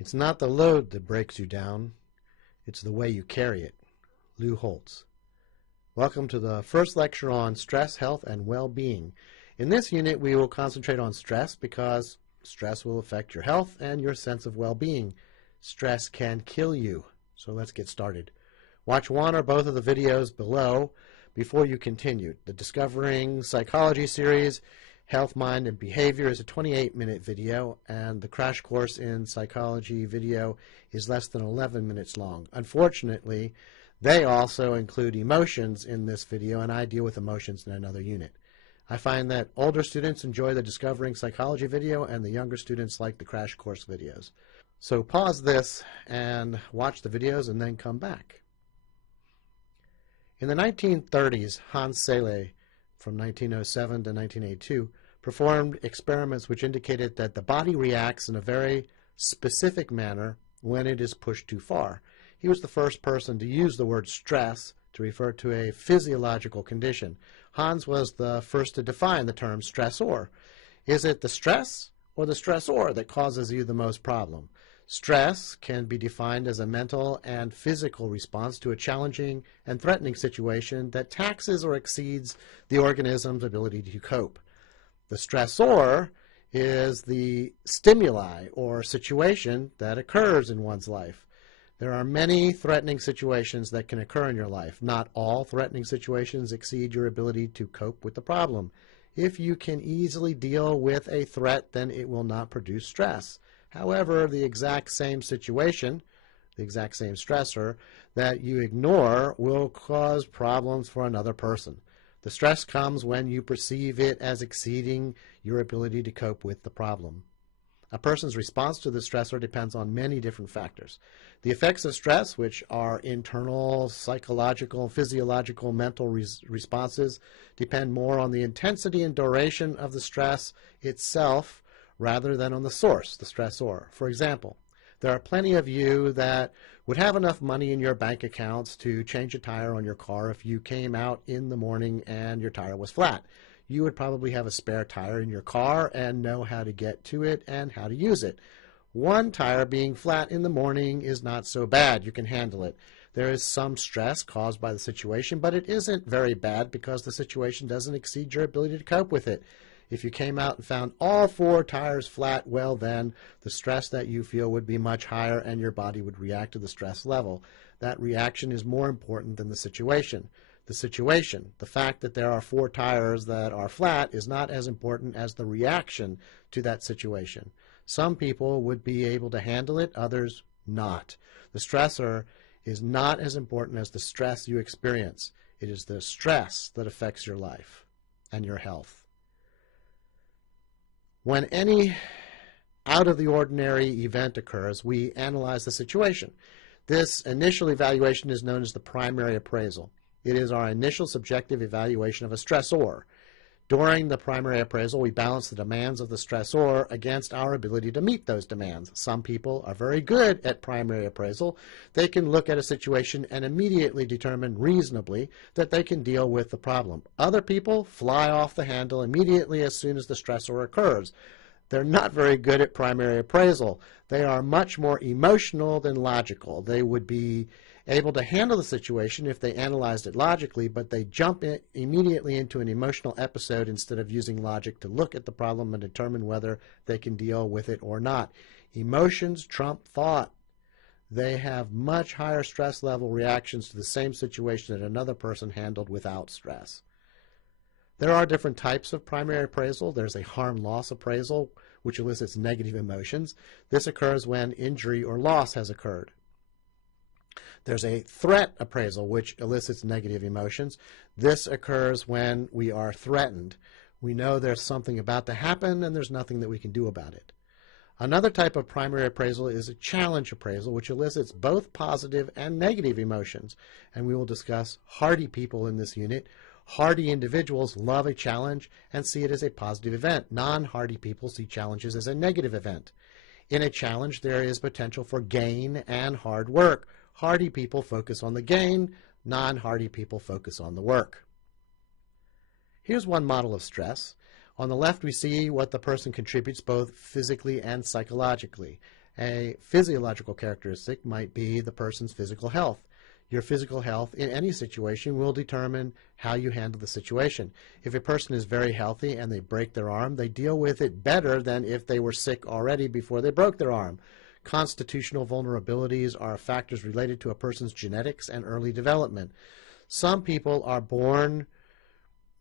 It's not the load that breaks you down, it's the way you carry it. Lou Holtz. Welcome to the first lecture on stress, health, and well-being. In this unit, we will concentrate on stress because stress will affect your health and your sense of well-being. Stress can kill you. So let's get started. Watch one or both of the videos below before you continue. The Discovering Psychology series, Health, Mind, and Behavior is a 28-minute video, and the Crash Course in Psychology video is less than 11 minutes long. Unfortunately, they also include emotions in this video, and I deal with emotions in another unit. I find that older students enjoy the Discovering Psychology video, and the younger students like the Crash Course videos. So pause this and watch the videos and then come back. In the 1930s, Hans Selye, from 1907 to 1982, performed experiments which indicated that the body reacts in a very specific manner when it is pushed too far. He was the first person to use the word stress to refer to a physiological condition. Hans was the first to define the term stressor. Is it the stress or the stressor that causes you the most problem? Stress can be defined as a mental and physical response to a challenging and threatening situation that taxes or exceeds the organism's ability to cope. The stressor is the stimuli or situation that occurs in one's life. There are many threatening situations that can occur in your life. Not all threatening situations exceed your ability to cope with the problem. If you can easily deal with a threat, then it will not produce stress. However, the exact same situation, the exact same stressor that you ignore will cause problems for another person. The stress comes when you perceive it as exceeding your ability to cope with the problem. A person's response to the stressor depends on many different factors. The effects of stress, which are internal, psychological, physiological, mental responses, depend more on the intensity and duration of the stress itself rather than on the source, the stressor. For example, there are plenty of you that would have enough money in your bank accounts to change a tire on your car if you came out in the morning and your tire was flat. You would probably have a spare tire in your car and know how to get to it and how to use it. One tire being flat in the morning is not so bad. You can handle it. There is some stress caused by the situation, but it isn't very bad because the situation doesn't exceed your ability to cope with it. If you came out and found all four tires flat, well then, the stress that you feel would be much higher and your body would react to the stress level. That reaction is more important than the situation. The situation, the fact that there are four tires that are flat, is not as important as the reaction to that situation. Some people would be able to handle it, others not. The stressor is not as important as the stress you experience. It is the stress that affects your life and your health. When any out-of-the-ordinary event occurs, we analyze the situation. This initial evaluation is known as the primary appraisal. It is our initial subjective evaluation of a stressor. During the primary appraisal, we balance the demands of the stressor against our ability to meet those demands. Some people are very good at primary appraisal. They can look at a situation and immediately determine reasonably that they can deal with the problem. Other people fly off the handle immediately as soon as the stressor occurs. They're not very good at primary appraisal. They are much more emotional than logical. They would be able to handle the situation if they analyzed it logically, but they jump immediately into an emotional episode instead of using logic to look at the problem and determine whether they can deal with it or not. Emotions trump thought. They have much higher stress level reactions to the same situation that another person handled without stress. There are different types of primary appraisal. There's a harm-loss appraisal, which elicits negative emotions. This occurs when injury or loss has occurred. There's a threat appraisal, which elicits negative emotions. This occurs when we are threatened. We know there's something about to happen and there's nothing that we can do about it. Another type of primary appraisal is a challenge appraisal, which elicits both positive and negative emotions. And we will discuss hardy people in this unit. Hardy individuals love a challenge and see it as a positive event. Non-hardy people see challenges as a negative event. In a challenge, there is potential for gain and hard work. Hardy people focus on the gain, non-hardy people focus on the work. Here's one model of stress. On the left, we see what the person contributes both physically and psychologically. A physiological characteristic might be the person's physical health. Your physical health in any situation will determine how you handle the situation. If a person is very healthy and they break their arm, they deal with it better than if they were sick already before they broke their arm. Constitutional vulnerabilities are factors related to a person's genetics and early development. Some people are born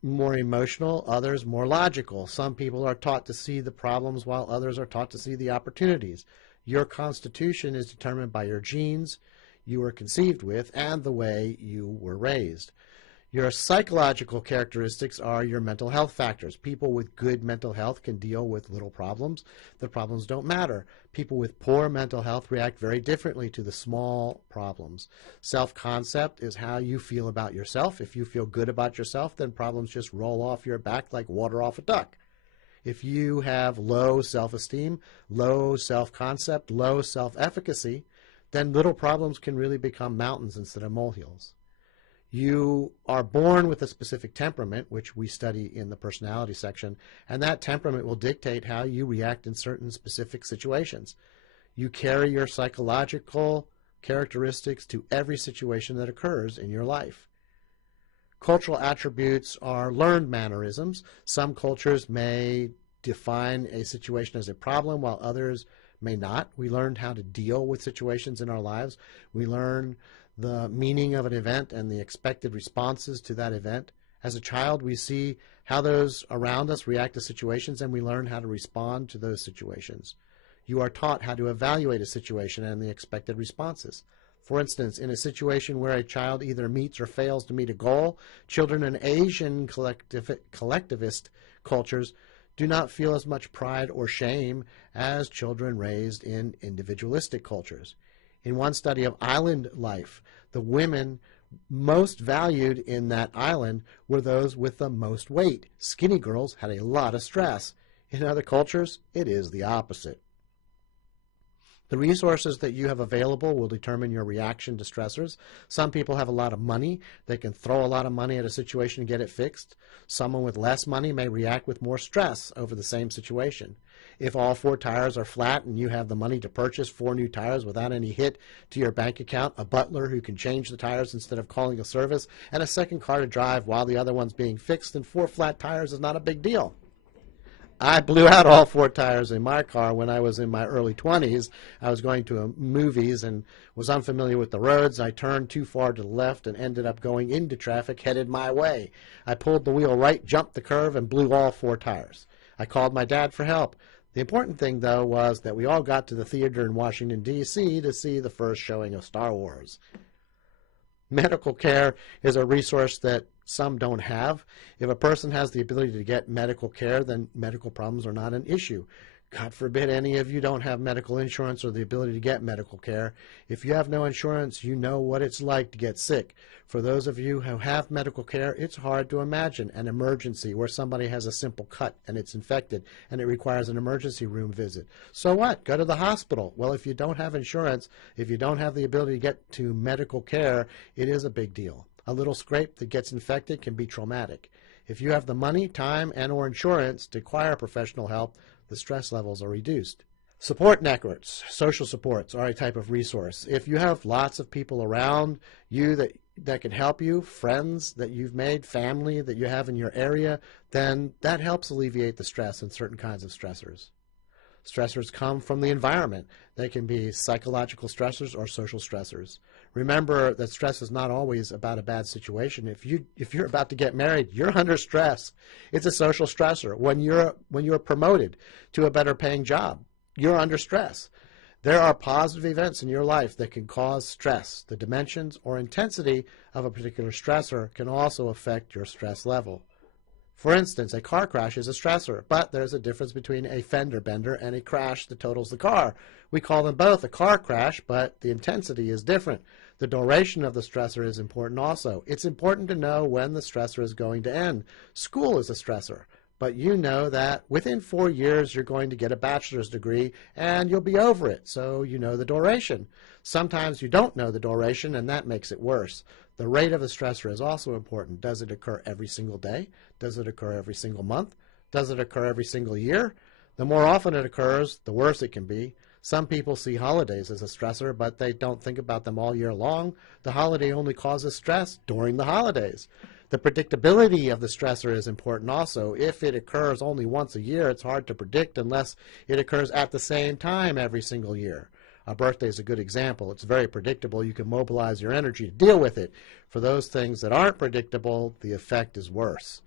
more emotional, others more logical. Some people are taught to see the problems while others are taught to see the opportunities. Your constitution is determined by your genes you were conceived with and the way you were raised. Your psychological characteristics are your mental health factors. People with good mental health can deal with little problems. The problems don't matter. People with poor mental health react very differently to the small problems. Self-concept is how you feel about yourself. If you feel good about yourself, then problems just roll off your back like water off a duck. If you have low self-esteem, low self-concept, low self-efficacy, then little problems can really become mountains instead of molehills. You are born with a specific temperament, which we study in the personality section, and that temperament will dictate how you react in certain specific situations. You carry your psychological characteristics to every situation that occurs in your life. Cultural attributes are learned mannerisms. Some cultures may define a situation as a problem, while others may not. We learned how to deal with situations in our lives. We learn the meaning of an event and the expected responses to that event. As a child, we see how those around us react to situations, and we learn how to respond to those situations. You are taught how to evaluate a situation and the expected responses. For instance, in a situation where a child either meets or fails to meet a goal, children in Asian collectivist cultures do not feel as much pride or shame as children raised in individualistic cultures. In one study of island life, the women most valued in that island were those with the most weight. Skinny girls had a lot of stress. In other cultures, it is the opposite. The resources that you have available will determine your reaction to stressors. Some people have a lot of money. They can throw a lot of money at a situation and get it fixed. Someone with less money may react with more stress over the same situation. If all 4 tires are flat and you have the money to purchase 4 new tires without any hit to your bank account, a butler who can change the tires instead of calling a service, and a second car to drive while the other one's being fixed, then 4 flat tires is not a big deal. I blew out all 4 tires in my car when I was in my early 20s. I was going to movies and was unfamiliar with the roads. I turned too far to the left and ended up going into traffic headed my way. I pulled the wheel right, jumped the curve, and blew all 4 tires. I called my dad for help. The important thing, though, was that we all got to the theater in Washington, D.C. to see the first showing of Star Wars. Medical care is a resource that some don't have. If a person has the ability to get medical care, then medical problems are not an issue. God forbid any of you don't have medical insurance or the ability to get medical care. If you have no insurance, you know what it's like to get sick. For those of you who have medical care, it's hard to imagine an emergency where somebody has a simple cut and it's infected and it requires an emergency room visit. So what? Go to the hospital. Well, if you don't have insurance, if you don't have the ability to get to medical care, it is a big deal. A little scrape that gets infected can be traumatic. If you have the money, time, and or insurance to acquire professional help, the stress levels are reduced. Support networks, social supports, are a type of resource. If you have lots of people around you that can help you, friends that you've made, family that you have in your area, then that helps alleviate the stress in certain kinds of stressors. Stressors come from the environment. They can be psychological stressors or social stressors. Remember that stress is not always about a bad situation. If you're about to get married, you're under stress. It's a social stressor. When you're promoted to a better paying job, you're under stress. There are positive events in your life that can cause stress. The dimensions or intensity of a particular stressor can also affect your stress level. For instance, a car crash is a stressor, but there's a difference between a fender bender and a crash that totals the car. We call them both a car crash, but the intensity is different. The duration of the stressor is important also. It's important to know when the stressor is going to end. School is a stressor, but you know that within 4 years you're going to get a bachelor's degree and you'll be over it, so you know the duration. Sometimes you don't know the duration, and that makes it worse. The rate of the stressor is also important. Does it occur every single day? Does it occur every single month? Does it occur every single year? The more often it occurs, the worse it can be. Some people see holidays as a stressor, but they don't think about them all year long. The holiday only causes stress during the holidays. The predictability of the stressor is important also. If it occurs only once a year, it's hard to predict unless it occurs at the same time every single year. A birthday is a good example. It's very predictable. You can mobilize your energy to deal with it. For those things that aren't predictable, the effect is worse.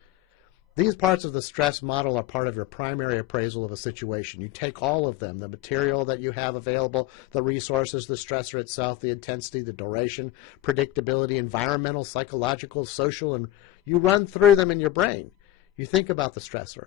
These parts of the stress model are part of your primary appraisal of a situation. You take all of them, the material that you have available, the resources, the stressor itself, the intensity, the duration, predictability, environmental, psychological, social, and you run through them in your brain. You think about the stressor.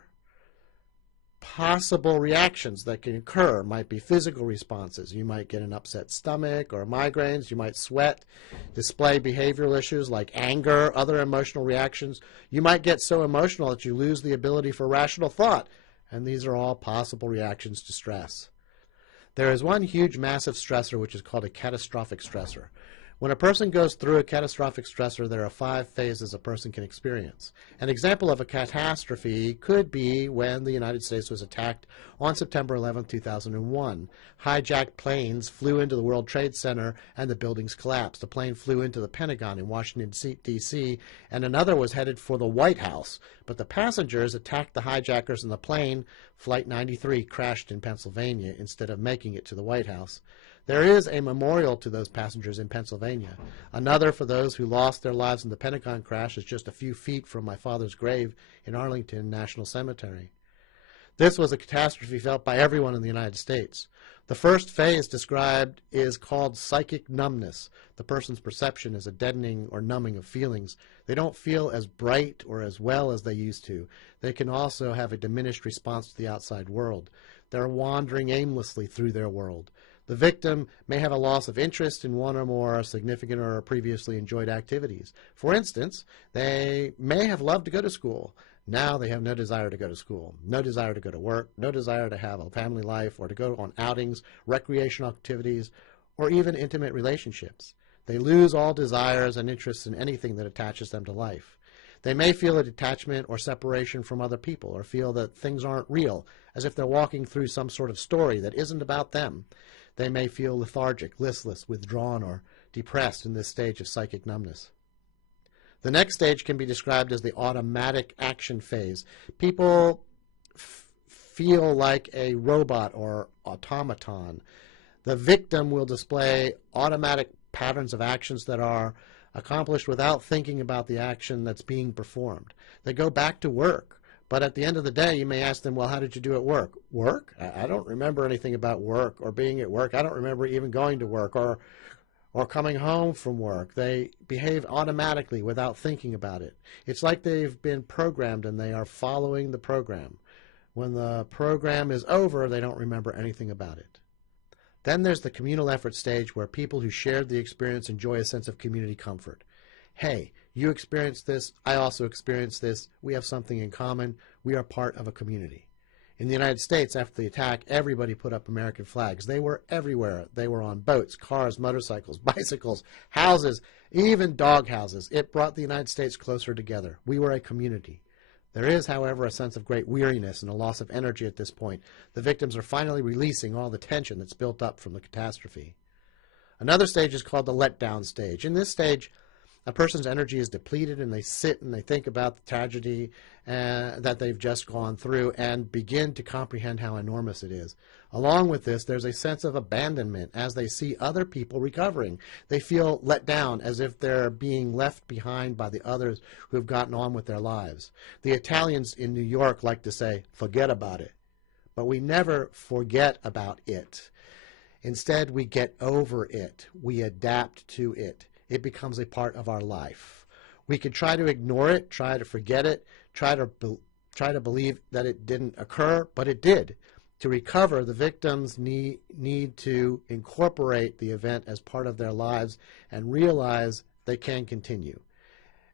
Possible reactions that can occur might be physical responses. You might get an upset stomach or migraines. You might sweat, display behavioral issues like anger, other emotional reactions. You might get so emotional that you lose the ability for rational thought. And these are all possible reactions to stress. There is one huge, massive stressor which is called a catastrophic stressor. When a person goes through a catastrophic stressor, there are 5 phases a person can experience. An example of a catastrophe could be when the United States was attacked on September 11, 2001. Hijacked planes flew into the World Trade Center and the buildings collapsed. A plane flew into the Pentagon in Washington, D.C., and another was headed for the White House. But the passengers attacked the hijackers and the plane, Flight 93, crashed in Pennsylvania instead of making it to the White House. There is a memorial to those passengers in Pennsylvania. Another for those who lost their lives in the Pentagon crash is just a few feet from my father's grave in Arlington National Cemetery. This was a catastrophe felt by everyone in the United States. The first phase described is called psychic numbness. The person's perception is a deadening or numbing of feelings. They don't feel as bright or as well as they used to. They can also have a diminished response to the outside world. They're wandering aimlessly through their world. The victim may have a loss of interest in one or more significant or previously enjoyed activities. For instance, they may have loved to go to school. Now they have no desire to go to school, no desire to go to work, no desire to have a family life or to go on outings, recreational activities, or even intimate relationships. They lose all desires and interests in anything that attaches them to life. They may feel a detachment or separation from other people or feel that things aren't real, as if they're walking through some sort of story that isn't about them. They may feel lethargic, listless, withdrawn, or depressed in this stage of psychic numbness. The next stage can be described as the automatic action phase. People feel like a robot or automaton. The victim will display automatic patterns of actions that are accomplished without thinking about the action that's being performed. They go back to work. But at the end of the day, you may ask them, well, how did you do at work? Work? I don't remember anything about work or being at work. I don't remember even going to work or coming home from work. They behave automatically without thinking about it. It's like they've been programmed and they are following the program. When the program is over, they don't remember anything about it. Then there's the communal effort stage where people who shared the experience enjoy a sense of community comfort. Hey, you experienced this, I also experienced this, we have something in common, we are part of a community. In the United States, after the attack, everybody put up American flags. They were everywhere. They were on boats, cars, motorcycles, bicycles, houses, even dog houses. It brought the United States closer together. We were a community. There is, however, a sense of great weariness and a loss of energy at this point. The victims are finally releasing all the tension that's built up from the catastrophe. Another stage is called the letdown stage. In this stage, a person's energy is depleted and they sit and they think about the tragedy that they've just gone through and begin to comprehend how enormous it is. Along with this, there's a sense of abandonment as they see other people recovering. They feel let down as if they're being left behind by the others who have gotten on with their lives. The Italians in New York like to say, forget about it. But we never forget about it. Instead, we get over it. We adapt to it. It becomes a part of our life. We could try to ignore it, try to forget it, try to believe that it didn't occur, but it did. To recover, the victims need to incorporate the event as part of their lives and realize they can continue.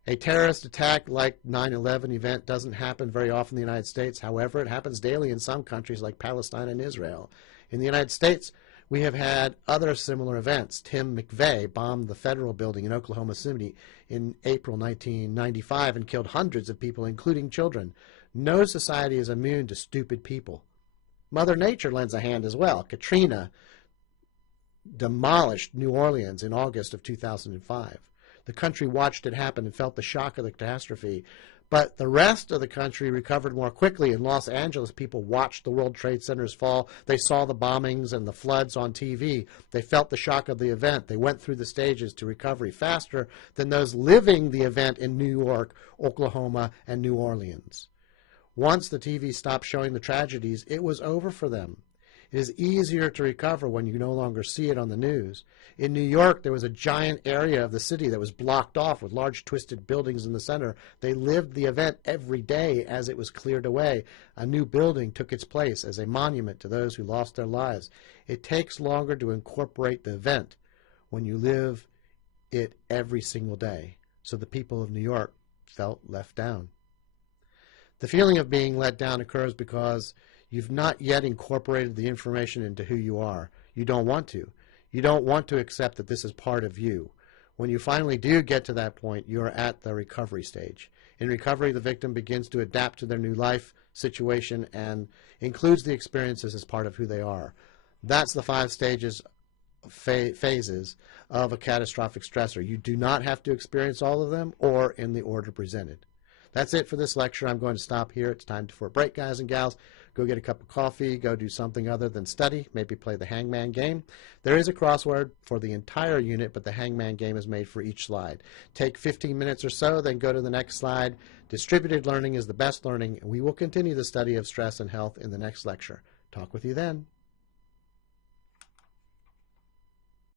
A terrorist attack like 9/11 event doesn't happen very often in the United States. However, it happens daily in some countries like Palestine and Israel. In the United States, we have had other similar events. Tim McVeigh bombed the federal building in Oklahoma City in April 1995 and killed hundreds of people, including children. No society is immune to stupid people. Mother Nature lends a hand as well. Katrina, demolished New Orleans in August of 2005. The country watched it happen and felt the shock of the catastrophe. But the rest of the country recovered more quickly. In Los Angeles, people watched the World Trade Centers fall. They saw the bombings and the floods on TV. They felt the shock of the event. They went through the stages to recovery faster than those living the event in New York, Oklahoma, and New Orleans. Once the TV stopped showing the tragedies, it was over for them. It is easier to recover when you no longer see it on the news. In New York, there was a giant area of the city that was blocked off with large twisted buildings in the center. They lived the event every day as it was cleared away. A new building took its place as a monument to those who lost their lives. It takes longer to incorporate the event when you live it every single day. So the people of New York felt left down. The feeling of being let down occurs because you've not yet incorporated the information into who you are. You don't want to. You don't want to accept that this is part of you. When you finally do get to that point, you're at the recovery stage. In recovery, the victim begins to adapt to their new life situation and includes the experiences as part of who they are. That's the 5 stages, phases of a catastrophic stressor. You do not have to experience all of them or in the order presented. That's it for this lecture. I'm going to stop here. It's time for a break, guys and gals. Go get a cup of coffee. Go do something other than study. Maybe play the hangman game. There is a crossword for the entire unit, but the hangman game is made for each slide. Take 15 minutes or so, then go to the next slide. Distributed learning is the best learning, and we will continue the study of stress and health in the next lecture. Talk with you then.